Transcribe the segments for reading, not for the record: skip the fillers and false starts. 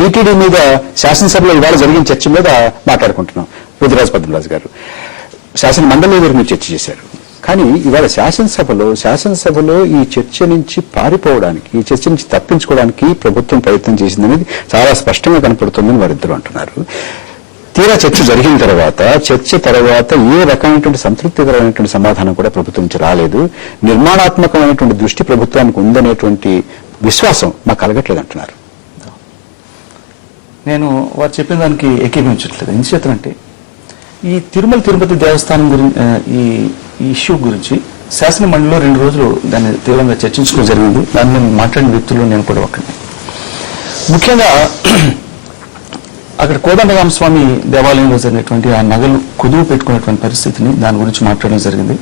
TTD మీద శాసనసభలో ఇవాళ జరిగిన చర్చ మీద మాట్లాడుకుంటున్నాం. రుద్రరాజు పద్మరాజు గారు శాసన మండలి దగ్గర మీరు చర్చ చేశారు. కానీ ఇవాళ శాసనసభలో ఈ చర్చ నుంచి పారిపోవడానికి, ఈ చర్చ నుంచి తప్పించుకోవడానికి ప్రభుత్వం ప్రయత్నం చేసిందనేది చాలా స్పష్టంగా కనపడుతుందని వారిద్దరూ అంటున్నారు. తీరా చర్చ జరిగిన తర్వాత ఏ రకమైనటువంటి సంతృప్తికరమైనటువంటి సమాధానం కూడా ప్రభుత్వం నుంచి రాలేదు. నిర్మాణాత్మకమైనటువంటి దృష్టి ప్రభుత్వానికి ఉందనేటువంటి విశ్వాసం మాకు కలగట్లేదు అంటున్నారు. నేను వారు చెప్పిన దానికి ఏకీభవించట్లేదు. ఎందుచేతంటే ఈ తిరుపతి దేవస్థానం గురించి ఈ ఇష్యూ గురించి శాసన మండలిలో 2 రోజులు దాన్ని తీవ్రంగా చర్చించుకోవడం జరిగింది. దాన్ని మాట్లాడిన వ్యక్తుల్లో నేను కూడా ఒకటి. ముఖ్యంగా అక్కడ కోదండరామస్వామి దేవాలయంలో జరిగినటువంటి ఆ నగలు కుదువు పెట్టుకున్నటువంటి పరిస్థితిని దాని గురించి మాట్లాడడం జరిగింది.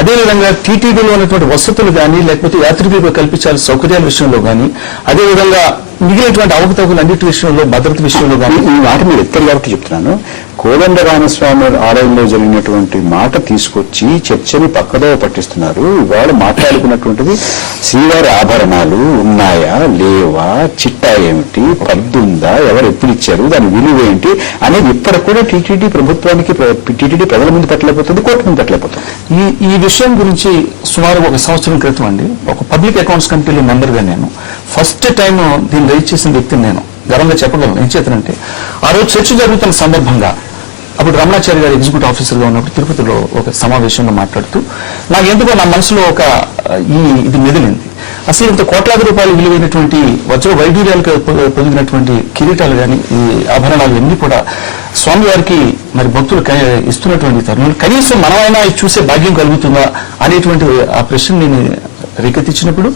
అదేవిధంగా టీటీడీలో ఉన్నటువంటి వసతులు కానీ, లేకపోతే యాత్రికులకు కల్పించాల్సిన సౌకర్యాల విషయంలో కానీ, అదేవిధంగా మిగిలినటువంటి అవకతవకలు అన్నిటి విషయంలో, భద్రత విషయంలో కానీ, ఈ మాట మీరు ఎత్తారు కాబట్టి చెప్తున్నాను. కోదండరామస్వామి ఆలయంలో జరిగినటువంటి మాట తీసుకొచ్చి చర్చని పక్కదో పట్టిస్తున్నారు. ఇవాళ మాట్లాడుకున్నటువంటిది శ్రీవారి ఆభరణాలు ఉన్నాయా లేవా, చిట్టా ఏమిటి, పద్దుందా, ఎవరు ఎప్పుడు ఇచ్చారు, దాని విలువ ఏంటి అనేది ఇప్పటికి కూడా టీటీడీ ప్రభుత్వానికి, టీటీడీ ప్రజల ముందు పెట్టలేకపోతుంది, కోర్టు ముందు పెట్టలేకపోతుంది. ఈ విషయం గురించి సుమారు 1 సంవత్సరం క్రితం అండి ఒక పబ్లిక్ అకౌంట్స్ కమిటీలో మెంబర్గా నేను ఫస్ట్ టైం దీన్ని రైజ్ చేసిన వ్యక్తిని నేను గర్వంగా చెప్పగలను. ఏం చేతనంటే ఆ రోజు చర్చ జరుగుతున్న సందర్భంగా అప్పుడు రమణాచారి గారు ఎగ్జిక్యూటివ్ ఆఫీసర్గా ఉన్నప్పుడు తిరుపతిలో ఒక సమావేశంలో మాట్లాడుతూ నాకు ఎందుకో నా మనసులో ఇది మెదిలింది. అసలు ఇంత కోట్లాది రూపాయలు విలువైనటువంటి వజ్ర వైడూర్యాలకు పొందినటువంటి కిరీటాలు కానీ, ఈ ఆభరణాలు ఎన్ని కూడా స్వామివారికి మరి భక్తులు ఇస్తున్నటువంటి తరుణం కనీసం మనమైనా చూసే భాగ్యం కలుగుతుందా అనేటువంటి ఆ ప్రశ్న నేను రేకెత్తించినప్పుడు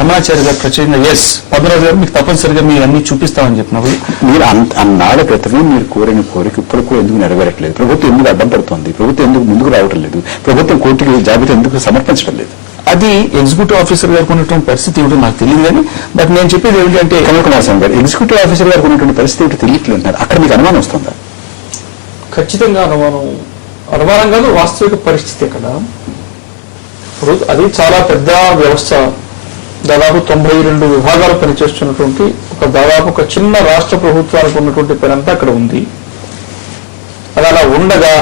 రమణాచార్య గారు ప్రత్యేకంగా పద్మరాజు గారు మీకు తప్పనిసరిగా మీరు అన్ని చూపిస్తామని చెప్పినప్పుడు, మీరు అన్నాళ్ళ క్రితమే మీరు కోరిన కోరిక ఇప్పుడు కూడా ఎందుకు నెరవేరట్లేదు? ప్రభుత్వం ఎందుకు అడ్డం పడుతోంది? ప్రభుత్వం ఎందుకు ముందుకు రావటం లేదు? ప్రభుత్వం కోర్టుకి జాబితా ఎందుకు సమర్పించడం లేదు? అది ఎగ్జిక్యూటివ్ ఆఫీసర్ గారికి ఉన్నటువంటి పరిస్థితి ఏమిటో నాకు తెలియదు. కానీ బట్ నేను చెప్పేది ఏమిటంటే కమలకుమార్ గారు ఎగ్జిక్యూటివ్ ఆఫీసర్ గారికి ఉన్నటువంటి పరిస్థితి ఏమిటో తెలియట్లేదు అంటారు. అక్కడ మీకు అనుమానం వస్తుందా? ఖచ్చితంగా అనుమానం కాదు, వాస్తవిక పరిస్థితి అక్కడ. ఇప్పుడు అది చాలా పెద్ద వ్యవస్థ. దాదాపు 92 విభాగాలు పనిచేస్తున్నటువంటి దాదాపు ఒక చిన్న రాష్ట్ర ప్రభుత్వానికి ఉన్నటువంటి పని అంతా అక్కడ ఉంది. అది అలా ఉండగా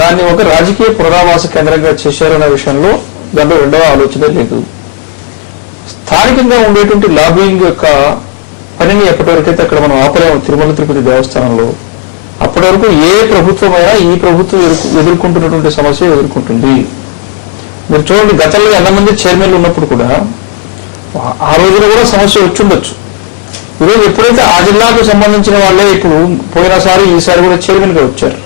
దాన్ని ఒక రాజకీయ పునరావాస కేంద్రంగా చేశారన్న విషయంలో దాంట్లో రెండవ ఆలోచన లేదు. స్థానికంగా ఉండేటువంటి లాబింగ్ యొక్క పనిని ఎప్పటివరకైతే అక్కడ మనం ఆపలేము తిరుపతి దేవస్థానంలో, అప్పటి వరకు ఏ ప్రభుత్వమైనా ఈ ప్రభుత్వం ఎదుర్కొంటున్నటువంటి సమస్య ఎదుర్కొంటుంది. మీరు చూడండి, గతంలో ఎంతమంది చైర్మన్లు ఉన్నప్పుడు కూడా ఆ రోజున కూడా సమస్య వచ్చుండొచ్చు. ఈరోజు ఎప్పుడైతే ఆ జిల్లాకు సంబంధించిన వాళ్ళే ఇప్పుడు పోయినసారి ఈసారి కూడా చైర్మన్గా వచ్చారు,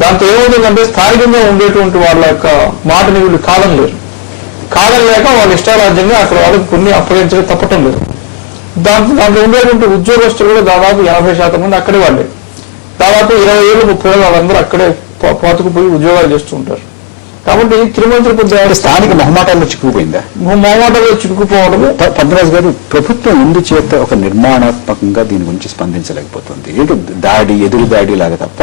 దాంతో ఏమవుతుందంటే స్థానికంగా ఉండేటువంటి వాళ్ళ యొక్క మాటని వీళ్ళు కాదనలేక వాళ్ళ ఇష్టారాజ్యంగా అక్కడ వాళ్ళకి కొన్ని అప్పగించడం తప్పటం లేదు. దాంట్లో ఉండేటువంటి ఉద్యోగస్తులు కూడా దాదాపు 80% మంది అక్కడే వాళ్ళే. దాదాపు 20 ఏళ్ళు 30 ఏళ్ళు వాళ్ళందరూ అక్కడే పాతుకుపోయి ఉద్యోగాలు చేస్తూ ఉంటారు. కాబట్టి తిరుపతి స్థానిక మొహమాటాల్లో చిక్కుకుపోవడము. పద్మరాజు గారు, ప్రభుత్వం ఎందుచేత ఒక నిర్మాణాత్మకంగా దీని గురించి స్పందించలేకపోతుంది? ఏంటో ఎదురు దాడి లాగా తప్ప,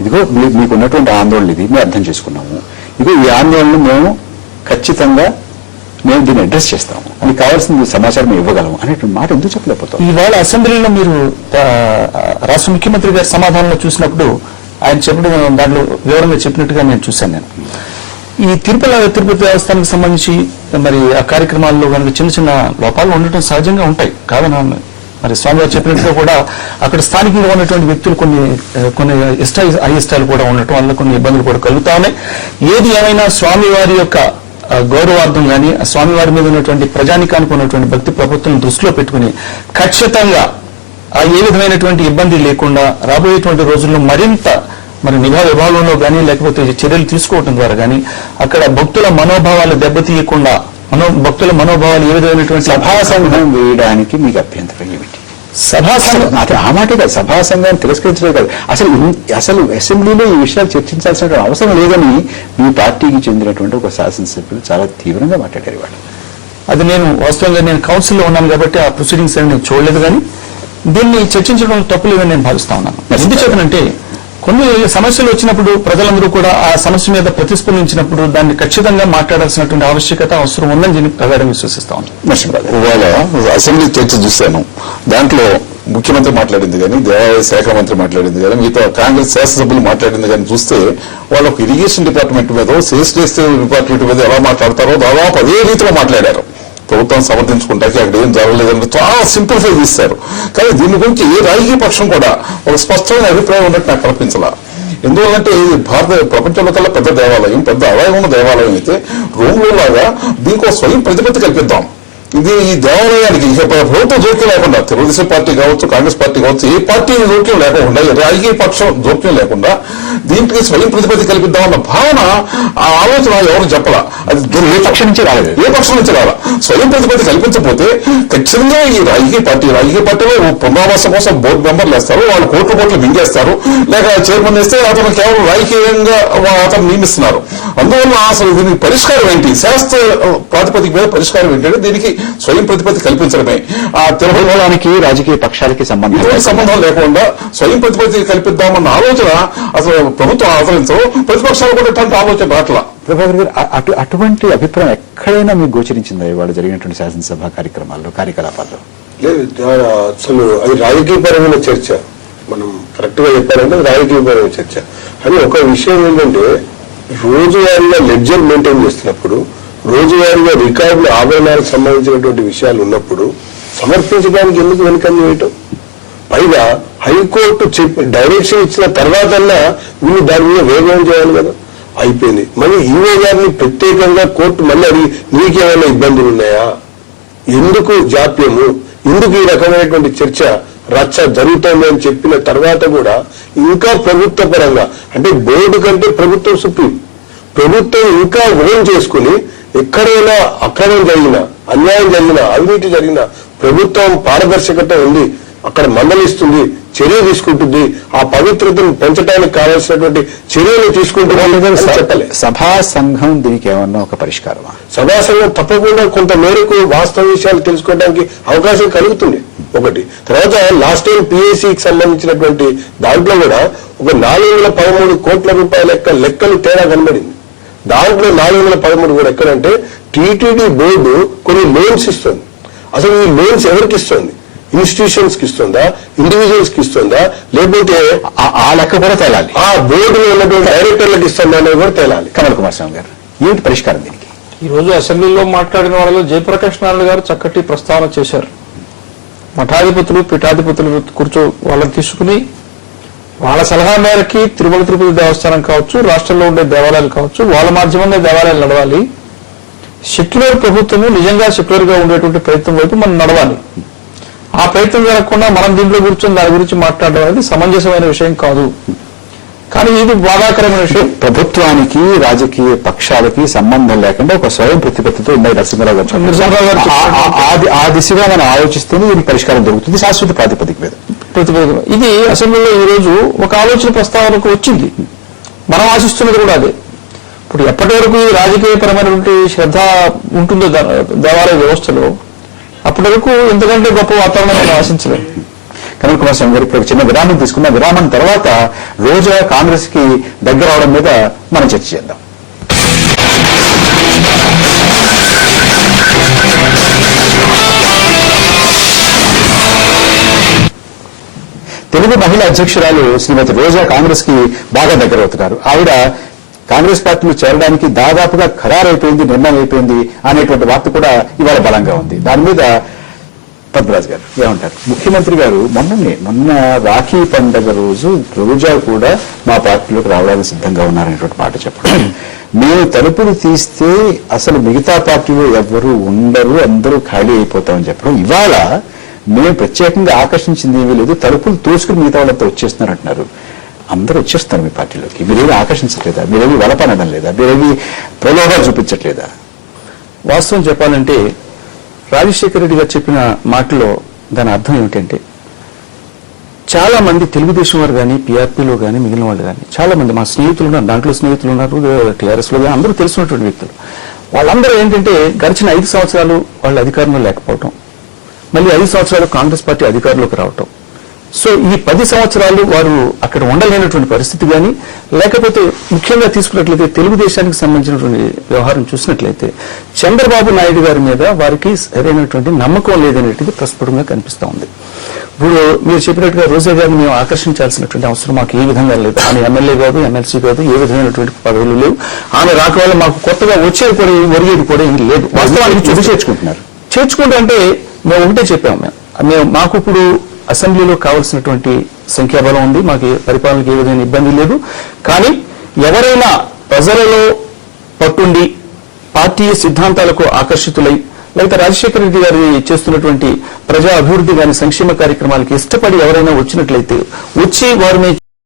ఇదిగో మీకు ఉన్నటువంటి ఆందోళన ఇది మేము అర్థం చేసుకున్నాము, ఇదిగో ఈ ఆందోళన మేము ఖచ్చితంగా దీన్ని అడ్రస్ చేస్తాము, మీకు కావాల్సిన సమాచారం ఇవ్వగలము అనేటువంటి మాట ఎందుకు చెప్పలేకపోతాం? ఇవాళ అసెంబ్లీలో మీరు రాష్ట్ర ముఖ్యమంత్రి గారి సమాధానంలో చూసినప్పుడు ఆయన చెప్పడం దాంట్లో వివరంగా చెప్పినట్టుగా నేను చూశాను. నేను ఈ తిరుపతి దేవస్థానానికి సంబంధించి మరి ఆ కార్యక్రమాల్లో కనుక చిన్న లోపాలు ఉండటం సహజంగా ఉంటాయి కాదన్నా. మరి స్వామివారు చెప్పినట్టుగా కూడా అక్కడ స్థానికంగా ఉన్నటువంటి వ్యక్తులు కొన్ని అయిష్టాలు కూడా ఉండటం వల్ల కొన్ని ఇబ్బందులు కూడా కలుగుతా ఉన్నాయి. ఏది ఏమైనా స్వామివారి యొక్క గౌరవార్థం కానీ, స్వామివారి మీద ఉన్నటువంటి ప్రజానికానికి ఉన్నటువంటి భక్తి ప్రభుత్వం దృష్టిలో పెట్టుకుని ఖచ్చితంగా ఏ విధమైనటువంటి ఇబ్బంది లేకుండా రాబోయేటువంటి రోజుల్లో మరింత నిఘా విభాగంలో కానీ, లేకపోతే చర్యలు తీసుకోవడం ద్వారా కానీ అక్కడ భక్తుల మనోభావాలు దెబ్బతీయకుండా, భక్తుల మనోభావాలు ఏ విధమైనటువంటి సభా సంఘం వేయడానికి మీకు అభ్యంతరం ఏమిటి? సభా సంఘం ఆ మాట కాదు, సభా సంఘాన్ని తిరస్కరించడం కాదు, అసలు అసెంబ్లీలో ఈ విషయాలు చర్చించాల్సిన అవసరం లేదని మీ పార్టీకి చెందినటువంటి ఒక శాసనసభ్యులు చాలా తీవ్రంగా మాట్లాడారు వాళ్ళు. అది వాస్తవంగా నేను కౌన్సిల్లో ఉన్నాను కాబట్టి ఆ ప్రొసీడింగ్స్ అని నేను చూడలేదు. కానీ దీన్ని చర్చించడం తప్పులేదని నేను భావిస్తా ఉన్నాను. ఎందుకు చెప్పనంటే కొన్ని సమస్యలు వచ్చినప్పుడు ప్రజలందరూ కూడా ఆ సమస్య మీద ప్రతిస్పందించినప్పుడు దాన్ని ఖచ్చితంగా మాట్లాడాల్సినటువంటి ఆవశ్యకత అవసరం ఉందని ప్రగాఢంగా విశ్వసిస్తా ఉన్నాను. ఇవాళ అసెంబ్లీ చర్చ చూశాను. దాంట్లో ముఖ్యమంత్రి మాట్లాడింది కానీ, దేవాదాయ శాఖ మంత్రి మాట్లాడింది కానీ, మిగతా కాంగ్రెస్ శాసనసభ్యులు మాట్లాడింది కానీ చూస్తే వాళ్ళకు ఇరిగేషన్ డిపార్ట్మెంట్ మీద, సేల్స్ డిపార్ట్మెంట్ మీద ఎలా మాట్లాడతారో దాదాపు అదే రీతిలో మాట్లాడారు. ప్రభుత్వం సమర్థించుకుంటాకి అక్కడ ఏం జరగలేదని చాలా సింప్లిఫై చేశారు. కానీ దీని గురించి ఏ రాజకీయ పక్షం కూడా ఒక స్పష్టమైన అభిప్రాయం ఉన్నట్టు నాకు కల్పించాల. ఎందువల్లంటే ఇది ప్రపంచంలో కల్లా పెద్ద దేవాలయం, పెద్ద ఆలయం ఉన్న దేవాలయం అయితే రోమ్లో లాగా దీనికి స్వయం ప్రతిపత్తి కల్పిద్దాం. ఇది ఈ దేవాలయానికి ప్రభుత్వ జోక్యం లేకుండా, తెలుగుదేశం పార్టీ కావచ్చు, కాంగ్రెస్ పార్టీ కావచ్చు, ఏ పార్టీ జోక్యం లేకుండా, రాజకీయ పక్షం జోక్యం లేకుండా దీనికి స్వయం ప్రతిపత్తి కల్పిద్దామన్న భావన, ఆ ఆలోచన ఎవరు చెప్పలా. అది ఏ పక్షం నుంచి రాలేదు, ఏ పక్షం నుంచి రాలా. స్వయం ప్రతిపత్తి కల్పించకపోతే ఖచ్చితంగా ఈ రాజకీయ పార్టీలో పునరావాసం కోసం బోర్డు మెంబర్లు వేస్తారు, వాళ్ళు కోట్లు మింగేస్తారు, లేక చైర్మన్ వేస్తే అతను కేవలం రాజకీయంగా అతను నియమిస్తున్నారు. అందువల్ల అసలు దీనికి పరిష్కారం ఏంటి, శాస్త్ర ప్రాతిపదిక మీద పరిష్కారం ఏంటంటే దీనికి స్వయం ప్రతిపత్తి కల్పించడమే. ఆ తెలుగులోనికి రాజకీయ పక్షాలకి సంబంధం లేకుండా స్వయం ప్రతిపత్తి కల్పిద్దామన్న ఆలోచన అసలు ప్రభుత్వం ఆచరించవు, ప్రతిపక్షాలు కూడా ఇట్లాంటి ఆలోచన రాట్లా. ప్రభాకర్ గారు, అటువంటి అభిప్రాయం ఎక్కడైనా మీకు గోచరించిందా ఇవాళ జరిగినటువంటి శాసనసభ కార్యకలాపాల్లో? లేదు, అసలు అది రాజకీయపరమైన చర్చ. మనం కరెక్ట్ గా చెప్పాలంటే రాజకీయపరమైన చర్చ. కానీ ఒక విషయం ఏంటంటే, రోజువారీగా లెడ్జర్ మెయింటైన్ చేస్తున్నప్పుడు, రోజువారీగా రికార్డులు ఆభరణాలకు సంబంధించినటువంటి విషయాలు ఉన్నప్పుడు సమర్పించడానికి ఎందుకు వెనుకంజ వేయటం? పైగా హైకోర్టు డైరెక్షన్ ఇచ్చిన తర్వాతన్నా వీళ్ళు దాని మీద వేగం చేయాలి కదా. అయిపోయింది. మళ్ళీ ఈవో గారిని ప్రత్యేకంగా కోర్టు మళ్ళీ అడిగి నీకేమైనా ఇబ్బందులు ఉన్నాయా, ఎందుకు జాప్యము, ఎందుకు ఈ రకమైనటువంటి చర్చ రచ్చ జరుగుతోంది అని చెప్పిన తర్వాత కూడా ఇంకా ప్రభుత్వ పరంగా, అంటే బోర్డు కంటే ప్రభుత్వం సుప్రీం, ప్రభుత్వం ఇంకా ఓన్ చేసుకుని ఎక్కడైనా అక్రమం జరిగినా, అన్యాయం జరిగినా, అవినీతి జరిగినా ప్రభుత్వం పారదర్శకత ఉంది, అక్కడ మందలిస్తుంది, చర్య తీసుకుంటుంది, ఆ పవిత్రతను పెంచడానికి కావాల్సినటువంటి చర్యలు తీసుకుంటుంది చెప్పలే. సభా సంఘం దీనికి ఏమన్నా ఒక పరిష్కారమా? సభా సంఘం తప్పకుండా కొంత మేరకు వాస్తవ విషయాలు తెలుసుకోవడానికి అవకాశం కలుగుతుంది ఒకటి. తర్వాత లాస్ట్ టైం పిఎస్సికి సంబంధించినటువంటి దాంట్లో కూడా ఒక 413 కోట్ల రూపాయల లెక్కలు తేడా కనబడింది. దాంట్లో 413 కూడా ఎక్కడంటే టీటీడీ బోర్డు కొన్ని లోన్స్ ఇస్తుంది. అసలు ఈ లోన్స్ ఎవరికి ఇస్తుంది? ఇన్స్టిట్యూషన్స్ కి ఇస్తుందా, ఇండివిజువల్స్ కి ఇస్తుందా, లేకపోతే ఆ లెక్క కూడా తేలాలి. ఆ బోర్డులో ఉన్నటువంటి డైరెక్టర్లకు ఇస్తుందా అనేది కూడా తేలాలి. కమల్ కుమార్ స్వామి గారు, ఏంటి పరిష్కారం దీనికి? ఈ రోజు అసెంబ్లీలో మాట్లాడిన వాళ్ళలో జయప్రకాష్ నారాయణ గారు చక్కటి ప్రస్తావన చేశారు. మఠాధిపతులు, పీఠాధిపతులు వాళ్ళని తీసుకుని వాళ్ళ సలహా మేరకి తిరుమల తిరుపతి దేవస్థానం కావచ్చు, రాష్ట్రంలో ఉండే దేవాలయాలు కావచ్చు, వాళ్ళ మాధ్యమంగా దేవాలయాలు నడవాలి. సెక్యులర్ ప్రభుత్వము నిజంగా సెక్యులర్ గా ఉండేటువంటి ప్రయత్నం వైపు మనం నడవాలి. ఆ ప్రయత్నం జరగకుండా మనం దీంట్లో కూర్చొని దాని గురించి మాట్లాడడం అనేది సమంజసమైన విషయం కాదు. కానీ ఇది బాధాకరమైన విషయం. ప్రభుత్వానికి రాజకీయ పక్షాలకి సంబంధం లేకుండా ఒక స్వయం ప్రతిపత్తితో ఉన్నాయి నరసింహరావు గారు. ఆ దిశగా మనం ఆలోచిస్తేనే దీనికి పరిష్కారం దొరుకుతుంది శాశ్వత ప్రాతిపదిక మీద. ఇది అసెంబ్లీలో ఈ రోజు ఒక ఆలోచన ప్రస్తావనకు వచ్చింది. మనం ఆశిస్తున్నది కూడా అదే. ఇప్పుడు ఎప్పటి వరకు ఈ రాజకీయపరమైనటువంటి శ్రద్ధ ఉంటుందో దేవాలయ వ్యవస్థలో, అప్పటి వరకు ఎంతకంటే గొప్ప వాతావరణం మనం ఆశించలేము. కమల్ కుమార్ స్వామి గారు, ఇప్పుడు చిన్న విరామం తీసుకున్న విరామం తర్వాత రోజా కాంగ్రెస్ కి దగ్గర అవడం మీద మనం చర్చ చేద్దాం. తెలుగు మహిళా అధ్యక్షురాలు శ్రీమతి రోజా కాంగ్రెస్ కి బాగా దగ్గర అవుతున్నారు. ఆవిడ కాంగ్రెస్ పార్టీలో చేరడానికి దాదాపుగా ఖరారైపోయింది, నిర్ణయం అయిపోయింది అనేటువంటి వార్త కూడా ఇవాళ బలంగా ఉంది. దాని మీద పద్మరాజు గారు ఏమంటారు? ముఖ్యమంత్రి గారు మొన్న రాఖీ పండుగ రోజు రోజా కూడా మా పార్టీలోకి రావడానికి సిద్ధంగా ఉన్నారనేటువంటి మాట చెప్పడం, మేము తలుపులు తీస్తే అసలు మిగతా పార్టీలో ఎవ్వరూ ఉండరు, అందరూ ఖాళీ అయిపోతామని చెప్పడం, ఇవాళ మేము ప్రత్యేకంగా ఆకర్షించింది ఏమీ లేదు, తలుపులు తోసుకుని మిగతా వాళ్ళంతా వచ్చేస్తున్నారు అంటున్నారు. అందరూ వచ్చేస్తున్నారు మీ పార్టీలోకి, మీరేమీ ఆకర్షించట్లేదా? మీరేమీ వలపనడం లేదా? మీరేమీ ప్రలోభాలు చూపించట్లేదా? వాస్తవం చెప్పాలంటే రాజశేఖర రెడ్డి గారు చెప్పిన మాటలో దాని అర్థం ఏమిటంటే, చాలా మంది తెలుగుదేశం వారు కానీ, పీఆర్పీలో కానీ, మిగిలిన వాళ్ళు కానీ చాలా మంది మా స్నేహితులు ఉన్నారు, దాంట్లో స్నేహితులు ఉన్నారు, టీఆర్ఎస్ లో కానీ అందరూ తెలుసున్నటువంటి వ్యక్తులు. వాళ్ళందరూ ఏంటంటే గడిచిన 5 సంవత్సరాలు వాళ్ళు అధికారంలో లేకపోవటం, మళ్ళీ 5 సంవత్సరాలు కాంగ్రెస్ పార్టీ అధికారంలోకి రావటం. సో ఈ 10 సంవత్సరాలు వారు అక్కడ ఉండలేనటువంటి పరిస్థితి కానీ, లేకపోతే ముఖ్యంగా తీసుకున్నట్లయితే తెలుగుదేశానికి సంబంధించినటువంటి వ్యవహారం చూసినట్లయితే చంద్రబాబు నాయుడు గారి మీద వారికి సరైనటువంటి నమ్మకం లేదనేటిది ప్రస్ఫుటంగా కనిపిస్తూ ఉంది. ఇప్పుడు మీరు చెప్పినట్టుగా రోజా గారిని మేము ఆకర్షించాల్సినటువంటి అవసరం మాకు ఏ విధంగా లేదు. ఆమె ఎమ్మెల్యే కాదు, ఎమ్మెల్సీ కాదు, ఏ విధమైనటువంటి పదవులు లేవు. ఆమె రాక వల్ల మాకు కొత్తగా వచ్చేది కూడా ఒరిగేది కూడా ఏం లేదు. వాస్తవానికి చూసి చేర్చుకుంటున్నారు. చేర్చుకుంటే అంటే మేము ఒకటే చెప్పాము, మేము మాకు ఇప్పుడు అసెంబ్లీలో కావాల్సినటువంటి సంఖ్యాబలం ఉంది, మాకు పరిపాలనకు ఏ విధమైన ఇబ్బంది లేదు. కానీ ఎవరైనా ప్రజలలో పట్టుండి పార్టీ సిద్ధాంతాలకు ఆకర్షితులై లేకపోతే రాజశేఖర రెడ్డి గారి చేస్తున్నటువంటి ప్రజా అభివృద్ధి గాని సంక్షేమ కార్యక్రమాలకి ఇష్టపడి ఎవరైనా వచ్చినట్లయితే వచ్చి వారిని